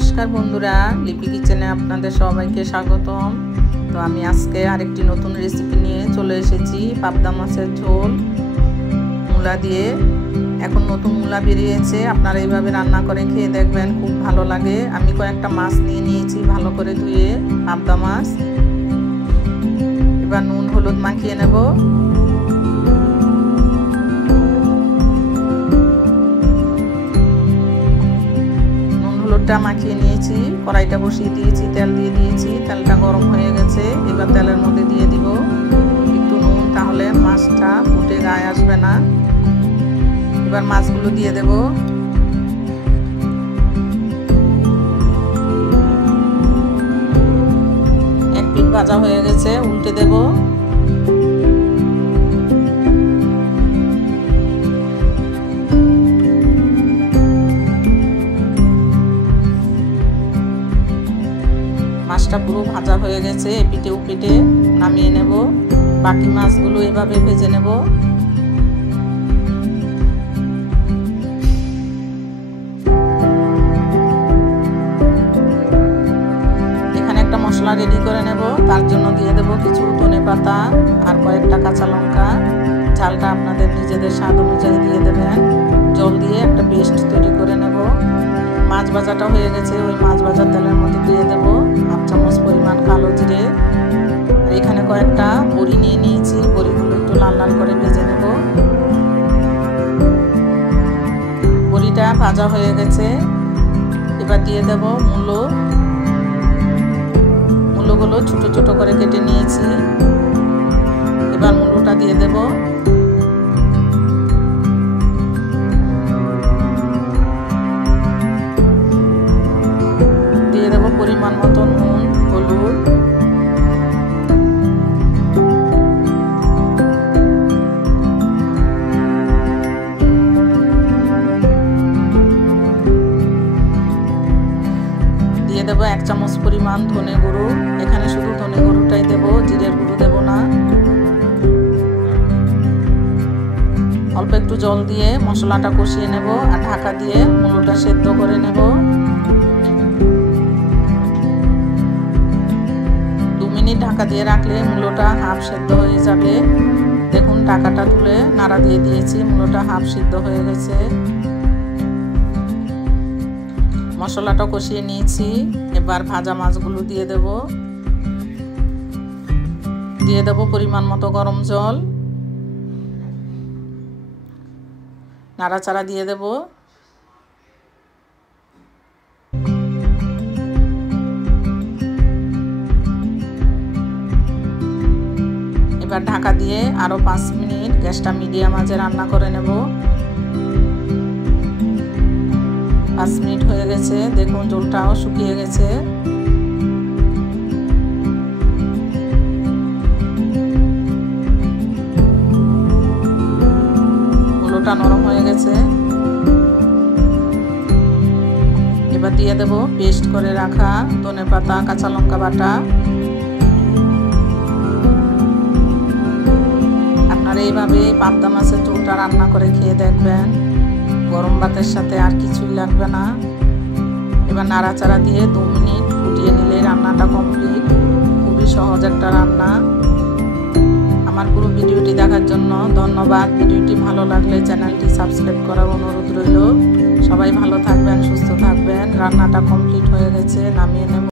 নমস্কার বন্ধুরা, লিপি কিচেনে আপনাদের সবাইকে স্বাগতম। তো আমি আজকে আরেকটি নতুন রেসিপি নিয়ে চলে এসেছি। পাবদা মাছের ঝোল মূলা দিয়ে। এখন নতুন মূলা বেরিয়েছে, আপনারা এইভাবে রান্না করে খেয়ে দেখবেন, খুব ভালো লাগে। আমি কয়েকটা মাছ নিয়ে নিয়েছি ভালো করে ধুয়ে, পাবদা মাছ। এবার নুন হলুদ মাখিয়ে নেব। হলুদটা মাখিয়ে নিয়েছি, কড়াইটা বসিয়ে দিয়েছি, তেল দিয়ে দিয়েছি, তেলটা গরম হয়ে গেছে। এবার তেলের মধ্যে দিয়ে দিব একটু নুন, তাহলে মাছটা ফুটে গায়ে আসবে না। এবার মাছগুলো দিয়ে দেব। এক পিঠ ভাজা হয়ে গেছে, উল্টে দেব। মাছটা পুরো ভাজা হয়ে গেছে, এপিটে উপিটে নামিয়ে নেব। বাকি মাছগুলো এভাবে ভেজে নেব। এখানে একটা মশলা রেডি করে নেব। তার জন্য দিয়ে দেব কিছু ধনে পাতা আর কয়েকটা কাঁচা লঙ্কা। ঝালটা আপনাদের নিজেদের স্বাদ অনুযায়ী দিয়ে দেবেন। জল দিয়ে একটা পেস্ট তৈরি করে নেব। মাছ ভাজাটা হয়ে গেছে, ওই মাছ ভাজার তেলের মধ্যে দিয়ে দেব হাফ চামচ পরিমাণ কালো জিরে। আর এখানে কয়েকটা বড়ি নিয়ে নিয়েছি, বড়িগুলো একটু লাল লাল করে ভেজে নেব। বড়িটা ভাজা হয়ে গেছে, এবার দিয়ে দেব মূলোগুলো ছোট ছোট করে কেটে নিয়েছি। এবার মূলোটা দিয়ে দেব। পরিমাণ মতো নুন, হলুদ। দিয়ে দেব 1 চামচ পরিমাণ ধনে গুঁড়ো। এখানে শুধু ধনে গুঁড়োটাই দেব, জিরের গুঁড়ো দেব না। অল্প একটু জল দিয়ে মশলাটা কষিয়ে নেব আর ঢাকা দিয়ে মূলোটা সেদ্ধ করে নেব। ঢাকা দিয়ে রাখলে মূলোটা হাফ সেদ্ধ হয়ে যাবে। দেখুন ঢাকাটা তুলে নাড়া দিয়ে দিয়েছি, মূলোটা হাফ সিদ্ধ হয়ে গেছে। মশলাটা কষিয়ে নিয়েছি। এবার ভাজা মাছগুলো দিয়ে দেব পরিমাণ মতো গরম জল। নাড়াচাড়া দিয়ে দেব। এবার ঢাকা দিয়ে আরো 5 মিনিট গ্যাসটা মিডিয়াম আঁচে রান্না করে নেব। 5 মিনিট হয়ে গেছে, দেখুন ঝোলটাও শুকিয়ে গেছে। মূলোটা নরম হয়ে গেছে। এবার দিয়ে দেব পেস্ট করে রাখা ধনেপাতা, কাঁচা লঙ্কা বাটা। এইভাবে পাবদা মাছের ঝোলটা রান্না করে খেয়ে দেখবেন, গরম ভাতের সাথে আর কিছুই লাগবে না। এবার নাড়াচাড়া দিয়ে 2 মিনিট ফুটিয়ে নিলে রান্নাটা কমপ্লিট। খুবই সহজ একটা রান্না। আমার পুরো ভিডিওটি দেখার জন্য ধন্যবাদ। ভিডিওটি ভালো লাগলে চ্যানেলটি সাবস্ক্রাইব করার অনুরোধ রইল। সবাই ভালো থাকবেন, সুস্থ থাকবেন। রান্নাটা কমপ্লিট হয়ে গেছে, নামিয়ে নেব।